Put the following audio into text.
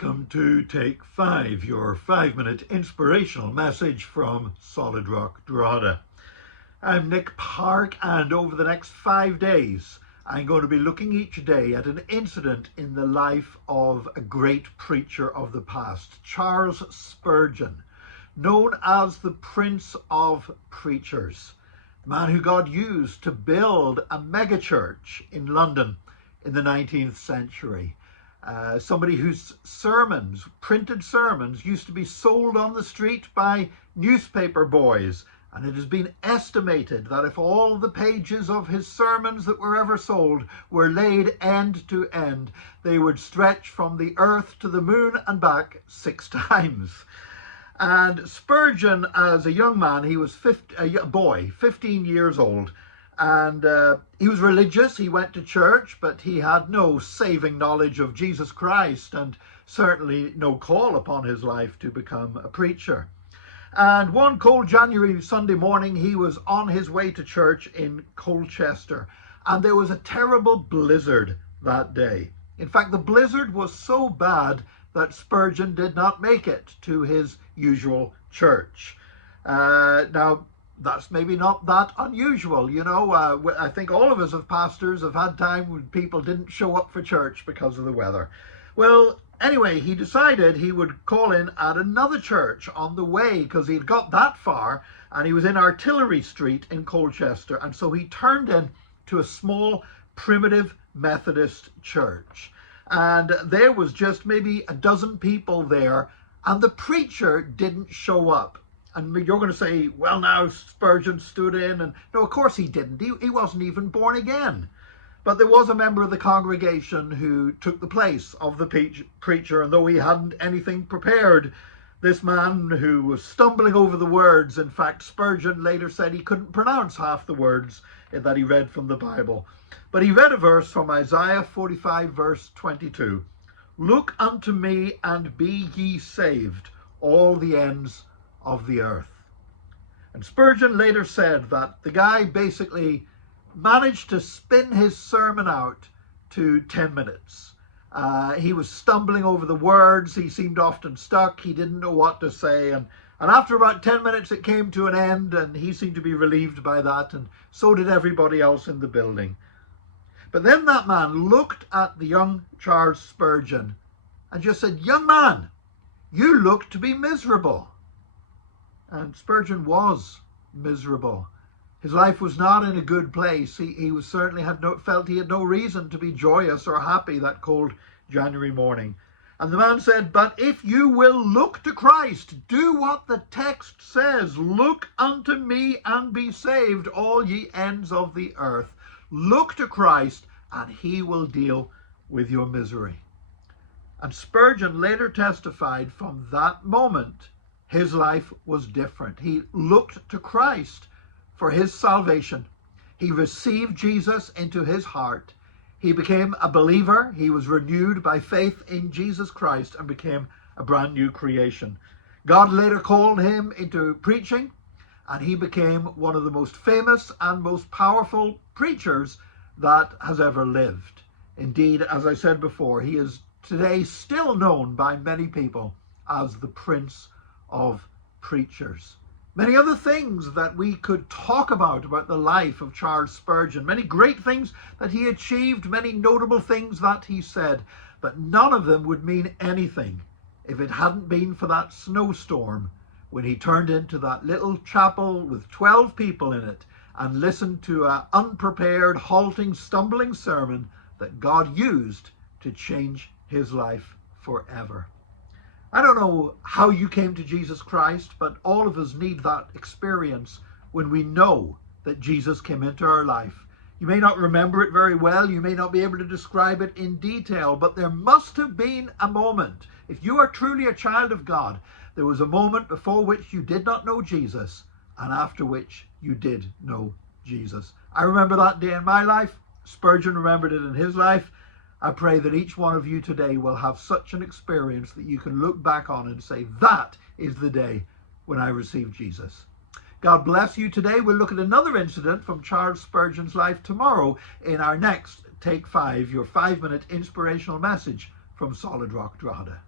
Welcome to Take 5, your 5-minute inspirational message from Solid Rock Drogheda. I'm Nick Park, and over the next 5 days, I'm going to be looking each day at an incident in the life of a great preacher of the past, Charles Spurgeon, known as the Prince of Preachers, the man who God used to build a megachurch in London in the 19th century. Somebody whose sermons, printed sermons, used to be sold on the street by newspaper boys. And it has been estimated that if all the pages of his sermons that were ever sold were laid end to end, they would stretch from the earth to the moon and back 6 times. And Spurgeon, as a young man, he was a boy, 15 years old, and he was religious. He went to church, but he had no saving knowledge of Jesus Christ, and certainly no call upon his life to become a preacher. And one cold January Sunday morning, he was on his way to church in Colchester, and there was a terrible blizzard that day. In fact, the blizzard was so bad that Spurgeon did not make it to his usual church. Now, that's maybe not that unusual, you know. I think all of us as pastors have had time when people didn't show up for church because of the weather. Well, anyway, he decided he would call in at another church on the way because he'd got that far, and he was in Artillery Street in Colchester. And so he turned in to a small, primitive Methodist church. And there was just maybe a dozen people there, and the preacher didn't show up. And you're going to say, well, now Spurgeon stood in, and no, of course he didn't. He wasn't even born again. But there was a member of the congregation who took the place of the preacher, and though he hadn't anything prepared, this man who was stumbling over the words, in fact, Spurgeon later said he couldn't pronounce half the words that he read from the Bible. But he read a verse from Isaiah 45, verse 22. "Look unto me and be ye saved, all the ends of the earth." And Spurgeon later said that the guy basically managed to spin his sermon out to 10 minutes. He was stumbling over the words. He seemed often stuck. He didn't know what to say. And after about 10 minutes, it came to an end, and he seemed to be relieved by that, and so did everybody else in the building. But then that man looked at the young Charles Spurgeon and just said, "Young man, you look to be miserable." And Spurgeon was miserable. His life was not in a good place. He was certainly felt he had no reason to be joyous or happy that cold January morning. And the man said, "But if you will look to Christ, do what the text says. Look unto me and be saved, all ye ends of the earth." Look to Christ, and he will deal with your misery. And Spurgeon later testified from that moment, his life was different. He looked to Christ for his salvation. He received Jesus into his heart. He became a believer. He was renewed by faith in Jesus Christ and became a brand new creation. God later called him into preaching, and he became one of the most famous and most powerful preachers that has ever lived. Indeed, as I said before, he is today still known by many people as the Prince of Preachers. Many other things that we could talk about the life of Charles Spurgeon, many great things that he achieved, many notable things that he said, but none of them would mean anything if it hadn't been for that snowstorm when he turned into that little chapel with 12 people in it and listened to an unprepared, halting, stumbling sermon that God used to change his life forever. I don't know how you came to Jesus Christ, but all of us need that experience when we know that Jesus came into our life. You may not remember it very well. You may not be able to describe it in detail, but there must have been a moment. If you are truly a child of God, there was a moment before which you did not know Jesus and after which you did know Jesus. I remember that day in my life. Spurgeon remembered it in his life. I pray that each one of you today will have such an experience that you can look back on and say, that is the day when I received Jesus. God bless you today. We'll look at another incident from Charles Spurgeon's life tomorrow in our next Take 5, your 5-minute inspirational message from Solid Rock Drogheda.